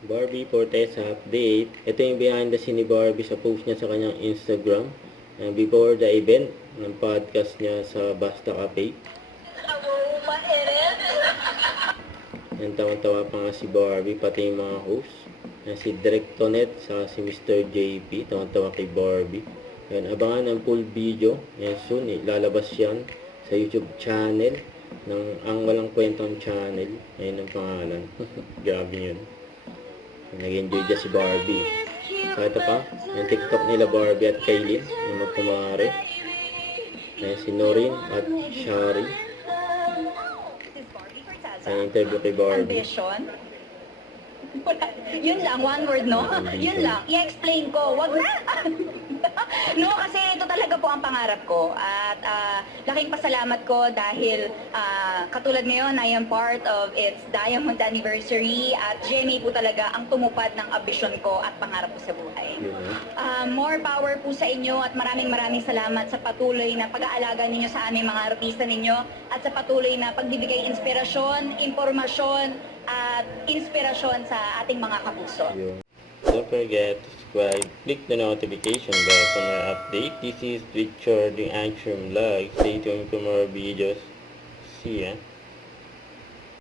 Barbie Fortesa update. Ito yung behind the scene ni Barbie sa post niya sa kanyang Instagram before the event ng podcast niya sa Basta Cafe. Yan, tawa-tawa pa nga si Barbie, pati yung mga host. Yan, si Direk Tonet sa si Mr. JP, tawa-tawa kay Barbie. Yan, abangan ang full video. Yan, soon, ilalabas yan sa YouTube channel ng Ang Walang Kwentang Channel. Ayun ang pangalan. Grabe yun. Nag-enjoy dyan si Barbie. So ito pa, yung TikTok nila Barbie at Kaylin, yung magkumare. Ayan si Noreen at Shari. Ayan interview kay Barbie. Ambition? Yun lang, one word, no? Yun lang. I-explain ko. Wag na. No, kasi ito talaga po ang pangarap ko. At laking pasalamat ko dahil katulad ngayon, I am part of its Diamond Anniversary at Jenny po talaga ang tumupad ng ambisyon ko at pangarap ko sa buhay. More power po sa inyo at maraming salamat sa patuloy na pag-aalaga ninyo sa aming mga artista ninyo at sa patuloy na pagbibigay inspirasyon, impormasyon at inspirasyon sa ating mga kapuso. Don't forget to subscribe, click the notification bell for more update. This is Richard, the Action Vlog. Stay tuned for more videos. See ya.